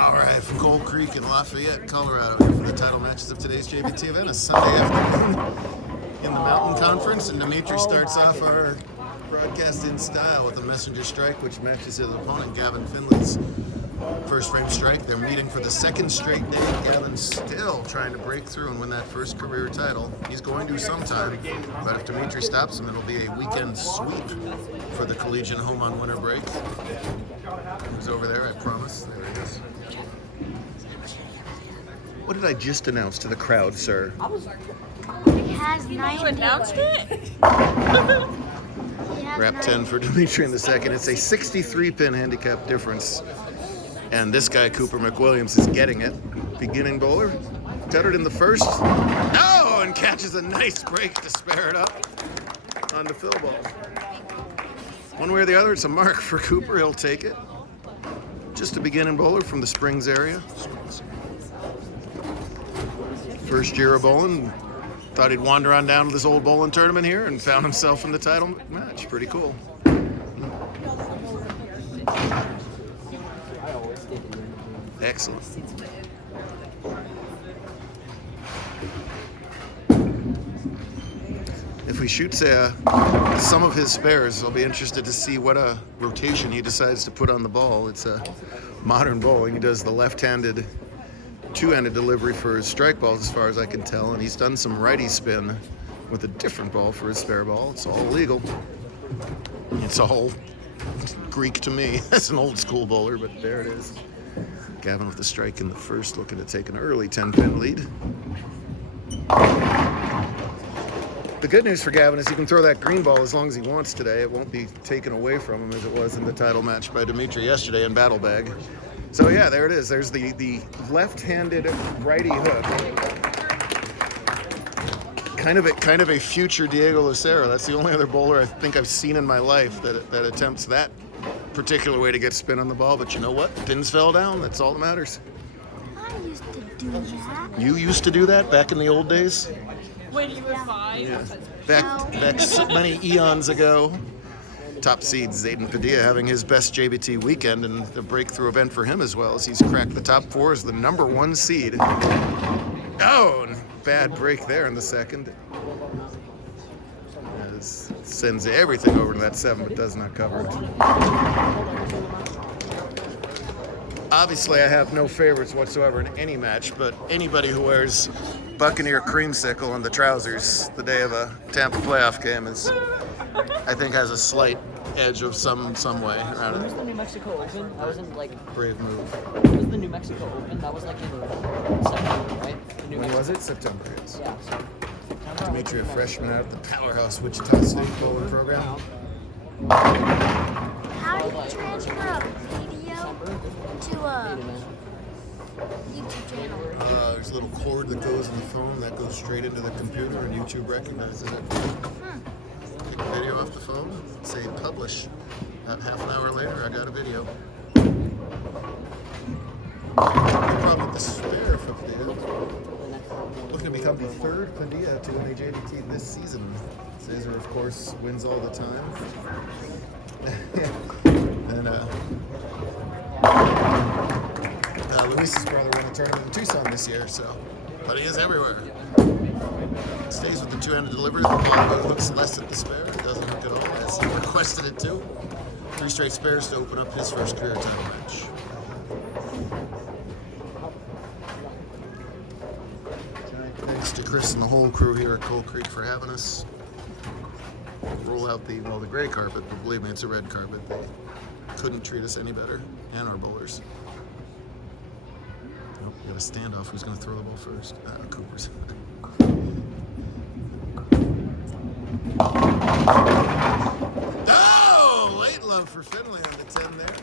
All right, from Cold Creek in Lafayette, Colorado, here for the title matches of today's JBT event. A Sunday afternoon in the Mountain Conference, and Demetri starts off our broadcast in style with a messenger strike, which matches his opponent, Gavin Finley's first frame strike. They're meeting for the second straight day. Gavin's still trying to break through and win that first career title. He's going to sometime, but if Demetri stops him, it'll be a weekend sweep for the collegiate home on winter break. Who's over there, I promise. There he is. What did I just announce to the crowd, sir? It has 90. You announced it? Wrap 10 for Demetri in the second. It's a 63-pin handicap difference. And this guy, Cooper McWilliams, is getting it. Beginning bowler. Guttered in the first. No! And catches a nice break to spare it up on the fill ball. One way or the other, it's a mark for Cooper. He'll take it. Just a beginning bowler from the Springs area. First year of bowling. Thought he'd wander on down to this old bowling tournament here and found himself in the title match. Pretty cool. Excellent. If we shoot, say, some of his spares, I'll be interested to see what rotation he decides to put on the ball. It's a modern bowling. He does the left-handed, two-handed delivery for his strike balls, as far as I can tell, and he's done some righty spin with a different ball for his spare ball. It's all legal. It's all Greek to me as an old school bowler, but there it is. Gavin with the strike in the first, looking to take an early 10-pin lead. The good news for Gavin is he can throw that green ball as long as he wants today. It won't be taken away from him as it was in the title match by Demetri yesterday in Battle Bag. So yeah, there it is. There's the left-handed righty hook. Kind of a future Diego Lucero. That's the only other bowler I think I've seen in my life that attempts that particular way to get spin on the ball. But you know what? Pins fell down. That's all that matters. I used to do that. You used to do that back in the old days? When you were 5? Yeah. Back so many eons ago. Top seed Zaden Padilla having his best JBT weekend, and the breakthrough event for him as well, as he's cracked the top 4 as the #1 seed. Oh, and bad break there in the second. As sends everything over to that 7, but does not cover it. Obviously, I have no favorites whatsoever in any match, but anybody who wears Buccaneer creamsicle on the trousers the day of a Tampa playoff game is, I think, has a slight edge of some way around When it. was the New Mexico Open? That was in Brave move. When was the New Mexico Open? That was like in September, right? The New When was Mexico- it? September, yes. Yeah, so September. Demetri, a freshman out of the powerhouse Wichita State bowling program. How do you transfer a video to a YouTube channel? There's a little cord that goes in the phone that goes straight into the computer, and YouTube recognizes it. Take a video off the phone, say publish. About half an hour later, I got a video. The problem with the spare for Padilla. Looking to become the 3rd Padilla to win a JBT this season. Cesar, of course, wins all the time. And Luis's brother won the tournament in Tucson this year, but he is everywhere. Stays with the two-handed delivery. The ball hooks less at the spare. It doesn't hook at all, as he requested it to. 3 straight spares to open up his first career title match. Thanks to Chris and the whole crew here at Cold Creek for having us. Roll out the gray carpet, but believe me, it's a red carpet. They couldn't treat us any better, and our bowlers. Nope, we got a standoff. Who's going to throw the ball first? Cooper's. Oh! Late love for Finley on the 10 there.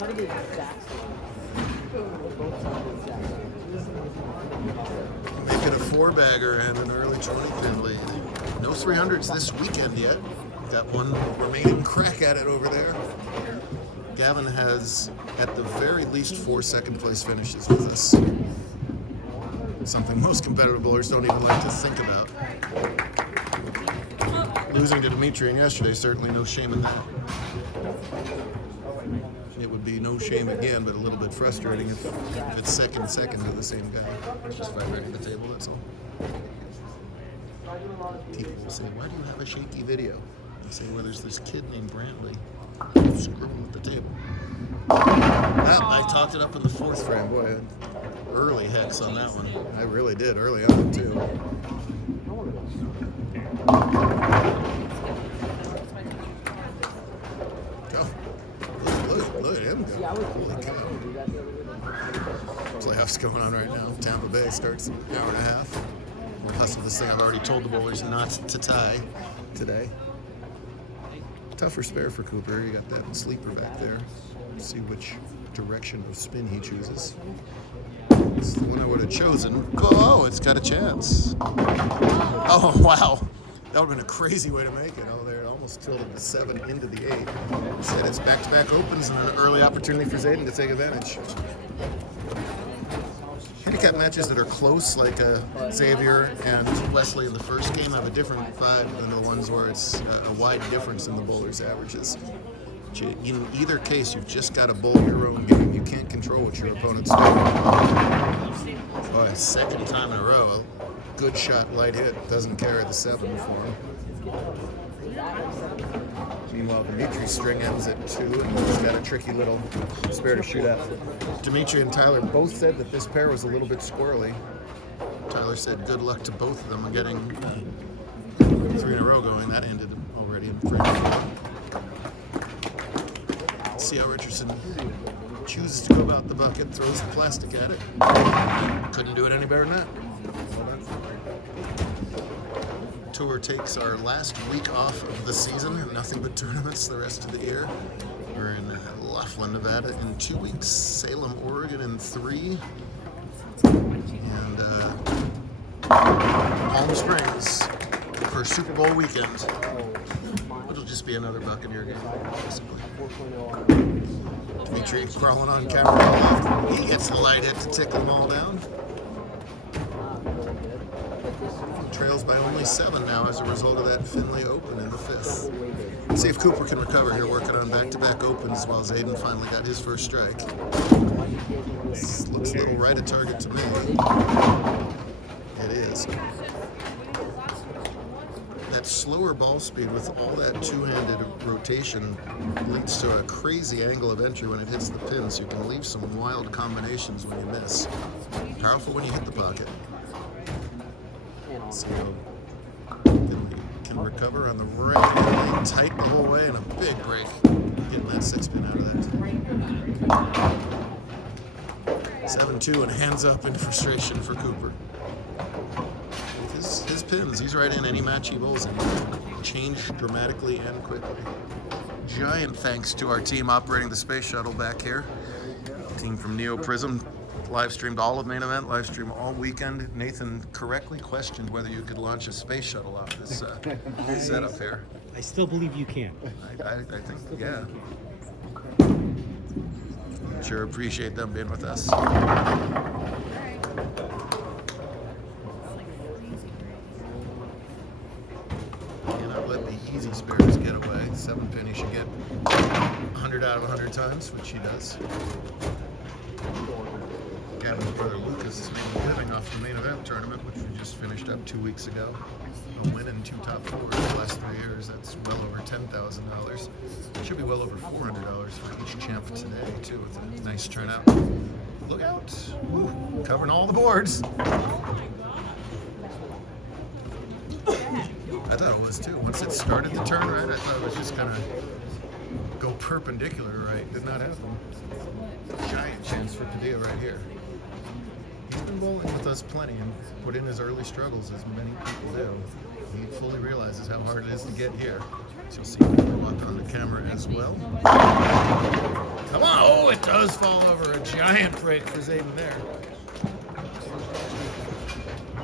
How did it exact? Make it a 4-bagger and an early 20-pin lead. No 300s this weekend yet. Got one remaining crack at it over there. Gavin has, at the very least, 4 second-place finishes with us. Something most competitive bowlers don't even like to think about. Losing to Demetri yesterday, certainly no shame in that. it would be no shame again, but a little bit frustrating if it's second to the same guy. Just vibrating the table, that's all. People will say, why do you have a shaky video? I say, well, there's this kid named Brantley screwing with the table. Well, I talked it up in the fourth frame. Boy, early hex on that one. I really did, early on, too. Oh, look at him go. Holy cow. Playoffs going on right now. Tampa Bay starts an hour and a half. We'll hustle this thing. I've already told the bowlers not to tie today. Tougher spare for Cooper. You got that sleeper back there. Let's see which direction of spin he chooses. It's the one I would have chosen. Oh, it's got a chance. Oh, wow. That would have been a crazy way to make it. Oh, there, it almost tilted the 7 into the 8. Said it's back-to-back opens and an early opportunity for Zaden to take advantage. Handicap matches that are close, like Xavier and Wesley in the first game, have a different vibe than the ones where it's a wide difference in the bowlers' averages. In either case, you've just got to bowl your own game. You can't control what your opponent's doing. Boy, second time in a row, a good shot, light hit, doesn't carry the 7 for him. Meanwhile, Demetri's string ends at 2, and he's got a tricky little spare to shoot at. Demetri and Tyler both said that this pair was a little bit squirrely. Tyler said good luck to both of them getting 3 in a row going. That ended already in 3 in a row. Let's see how Richardson chooses to go about the bucket, throws the plastic at it. Couldn't do it any better than that. Tour takes our last week off of the season. Nothing but tournaments the rest of the year. We're in Laughlin, Nevada in 2 weeks, Salem, Oregon in 3, and Palm Springs for Super Bowl weekend. It'll just be another Buccaneer game, basically. Demetri crawling on camera. He gets the light hit to tick them all down. Trails by only 7 now as a result of that Finley Open in the 5th. Let's see if Cooper can recover here, working on back-to-back opens while Zaden finally got his first strike. This looks a little right at target to me. It is. That slower ball speed with all that two-handed rotation leads to a crazy angle of entry when it hits the pin, so you can leave some wild combinations when you miss. Powerful when you hit the pocket. So can recover on the right and tight the whole way, and a big break getting that 6-pin out of that. 7-2 and hands up in frustration for Cooper. With his pins, he's right in any match he bowls in. He can change dramatically and quickly. Giant thanks to our team operating the space shuttle back here. Team from Neo Prism. Live streamed all of main event, live streamed all weekend. Nathan correctly questioned whether you could launch a space shuttle off this setup here. I still believe you can. I think, yeah. Sure appreciate them being with us. Cannot let the easy spares get away. 7-pin, he should get 100 out of 100 times, which he does. Gavin's brother Lucas is making a living off the main event tournament, which we just finished up 2 weeks ago. A win and 2 top 4s the last 3 years. That's well over $10,000. Should be well over $400 for each champ today, too, with a nice turnout. Look out! Woo. Covering all the boards. I thought it was, too. Once it started the turn right, I thought it was just going to go perpendicular right. Did not happen. Giant chance for Padilla right here. He's been bowling with us plenty and put in his early struggles, as many people do. He fully realizes how hard it is to get here. So you'll see him walk on the camera as well. Come on! Oh, it does fall over. A giant break for Zaden there.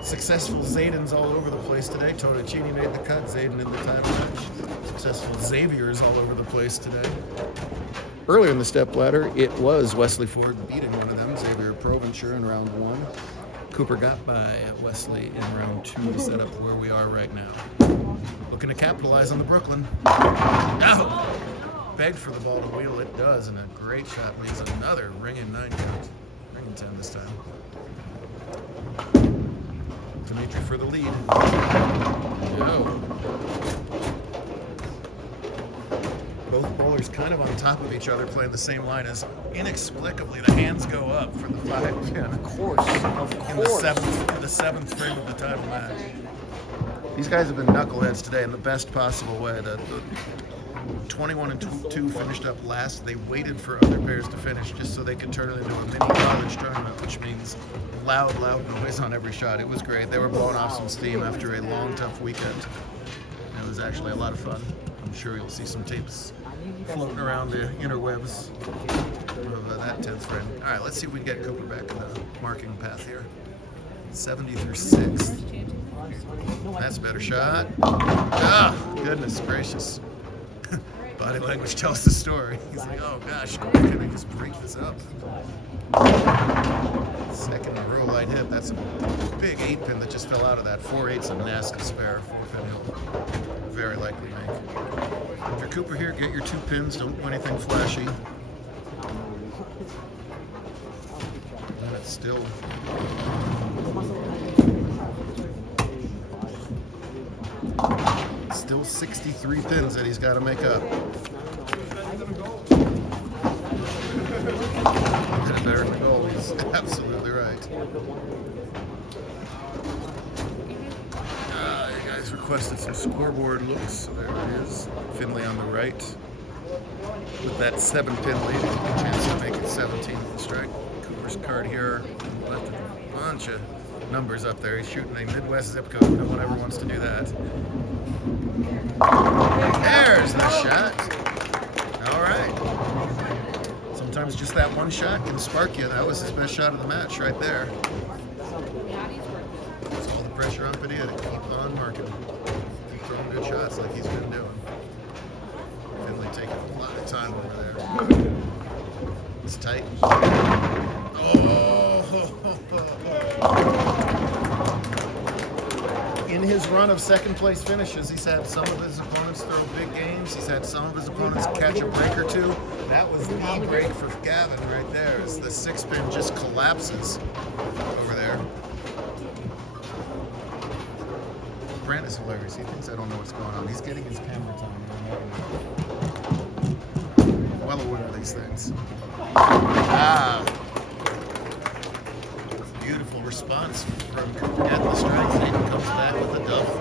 Successful Zadens all over the place today. Tonicini made the cut. Zaden in the title match. Successful Xavier's all over the place today. Earlier in the step ladder, it was Wesley Ford beating one of them, Xavier Provencher, in round 1. Cooper got by Wesley in round 2 to set up where we are right now. Looking to capitalize on the Brooklyn. No! begged for the ball to wheel. It does, and a great shot means another ringing 9 count. Ringing 10 this time. Demetri for the lead. Yo. Both bowlers kind of on top of each other playing the same line as inexplicably the hands go up for the 5 pin. Of course. In the seventh frame of the title match. These guys have been knuckleheads today in the best possible way. The 21 and 2 finished up last. They waited for other pairs to finish just so they could turn it into a mini college tournament, which means loud noise on every shot. It was great. They were blowing off some steam after a long, tough weekend. It was actually a lot of fun. I'm sure you'll see some tapes floating around the interwebs of that 10th frame. All right, let's see if we can get Cooper back in the marking path here. 70 through 6th. That's a better shot. Ah, goodness gracious. Body language tells the story. He's like, oh gosh, can I just break this up? Second in a row light hit. That's a big 8-pin that just fell out of that. 4-8's a nasty spare. 4-pin he'll very likely make. If you're Cooper here, get your 2 pins. Don't do anything flashy. And it's still... Still 63 pins that he's got to make up. Hit it better than the goal. He's absolutely right. You guys requested some scoreboard looks. So there it is. Finley on the right. With that 7-pin lead, a chance to make it 17 with the strike. Cooper's card here. Left a bunch of numbers up there. He's shooting a Midwest zip code. No one ever wants to do that. There's the shot. All right. Sometimes just that one shot can spark you. That was his best shot of the match right there. Puts all the pressure on Padilla to keep on marking. Keep throwing good shots like he's been doing. Finley taking a lot of time over there. It's tight. In his run of second place finishes, he's had some of his opponents throw big games. He's had some of his opponents catch a break or two. That was the break for Gavin right there as the 6-pin just collapses over there. Brent is hilarious. He thinks I don't know what's going on. He's getting his camera time. Well aware of these things. Beautiful response from Cooper getting the strikes. And he comes back with a double.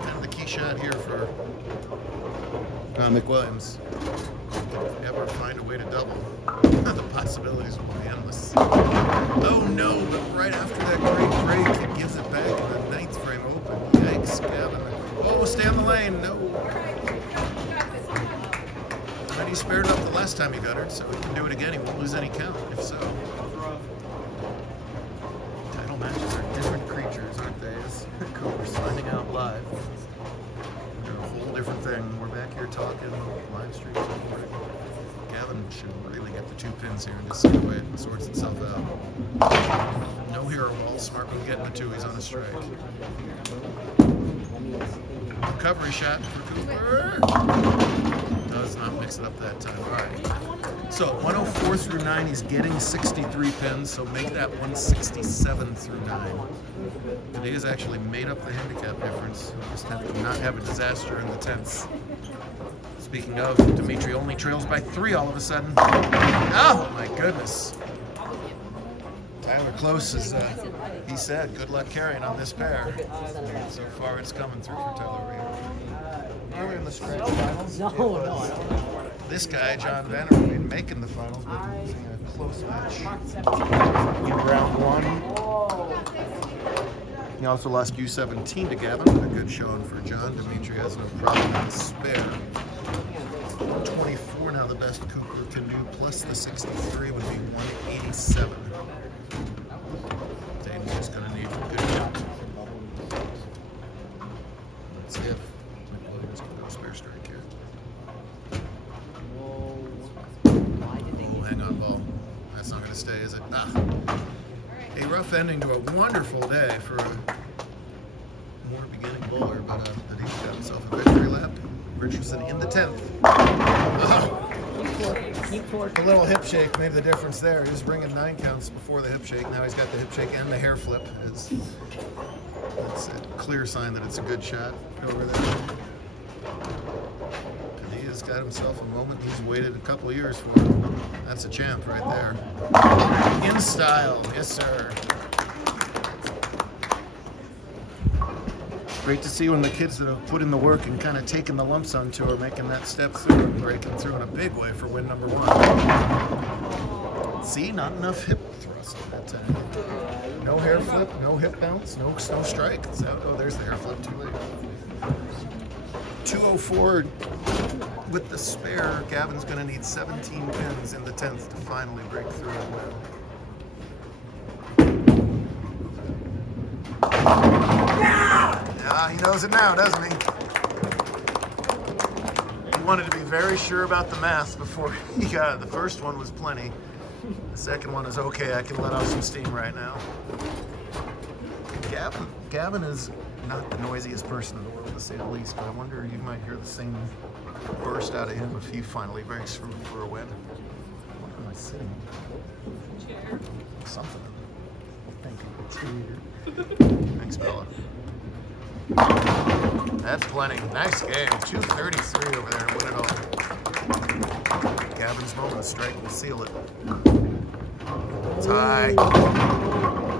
Kind of the key shot here for McWilliams. Ever find a way to double. The possibilities will be endless. Oh no, but right after that great break, he gives it back in the 9th frame open. Yikes, Gavin. Oh, stay on the lane. No. But he spared up the last time he got her, so he can do it again. He won't lose any count, if so. Title matches are different creatures, aren't they? As Cooper's finding out live. They're a whole different thing. We're back here talking live streams. Gavin should really get the 2 pins here and just see the way it sorts itself out. No hero ball. Smart move getting the 2. He's on a strike. Recovery shot for Cooper. Does not mix it up that time. All right. So 104 through 9, he's getting 63 pins, so make that 167 through 9. Today has actually made up the handicap difference. Just have to not have a disaster in the 10th. Speaking of, Demetri only trails by 3 all of a sudden. Oh my goodness. Tyler Close is, he said, good luck carrying on this pair. So far it's coming through for Tyler Reed. We're in the scratch finals. No. This guy, John Vandermeer, making the finals, but losing a close match in round 1. He also lost U17 to Gavin, but a good showing for John. Demetri has no problem in the spare. 124 now the best Cooper can do, plus the 63 would be 187. Zaden's just going to need a good count. Let's see if McWilliams can go spare strike here. Oh, hang on, ball. That's not going to stay, is it? Ah. A rough ending to a wonderful day for a more beginning bowler, but he's got himself a victory lap. Richardson in the 10th. Oh, Keep torque. a little hip shake made the difference there. He was bringing 9 counts before the hip shake. Now he's got the hip shake and the hair flip. It's a clear sign that it's a good shot over there. And he has got himself a moment he's waited a couple of years for. That's a champ right there. In style, yes sir. Great to see when the kids that have put in the work and kind of taken the lumps on tour, making that step through and breaking through in a big way for win number 1. See, not enough hip thrust that time. No hair flip, no hip bounce, no strike. It's out. Oh, there's the hair flip, too late. 204 with the spare. Gavin's going to need 17 pins in the 10th to finally break through and win. Yeah, he knows it now, doesn't he? He wanted to be very sure about the math before he got it. The first one was plenty. The second one is okay, I can let off some steam right now. Gavin is not the noisiest person in the world, to say the least, but I wonder you might hear the same burst out of him if he finally breaks through for a win. What am I sitting in? Chair. Something. Thank you. Thanks, Bella. That's plenty. Nice game. 233 over there to win it all. Gavin's moment strike will seal it. Tie.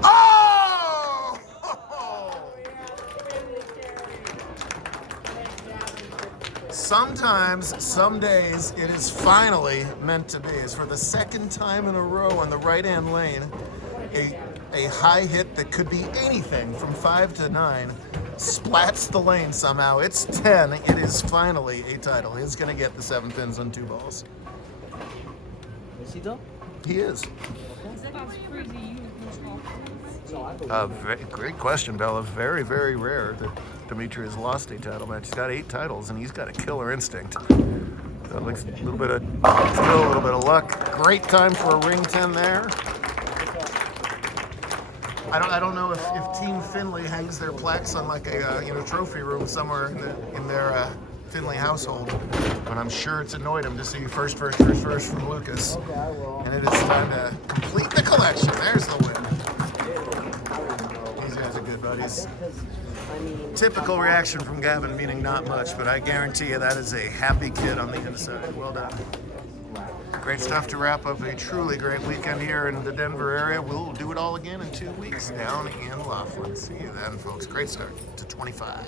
Oh! Sometimes, some days, it is finally meant to be. It's for the second time in a row on the right-hand lane, a high hit that could be anything from 5 to 9 splats the lane somehow. It's 10. It is finally a title. He's going to get the 7 pins on 2 balls. Is he though? He is. That's crazy. Great question, Bella. Very, very rare that Demetri has lost a title match. He's got 8 titles, and he's got a killer instinct. So it looks a little bit of luck. Great time for a ring 10 there. I don't know if Team Finley hangs their plaques on like a trophy room somewhere in their Finley household, but I'm sure it's annoyed him to see first from Lucas. And it is time to complete the collection. There's the win. These guys are good buddies. Typical reaction from Gavin, meaning not much, but I guarantee you that is a happy kid on the inside. Well done. Great stuff to wrap up a truly great weekend here in the Denver area. We'll do it all again in 2 weeks down in Laughlin. See you then, folks. Great start to 25.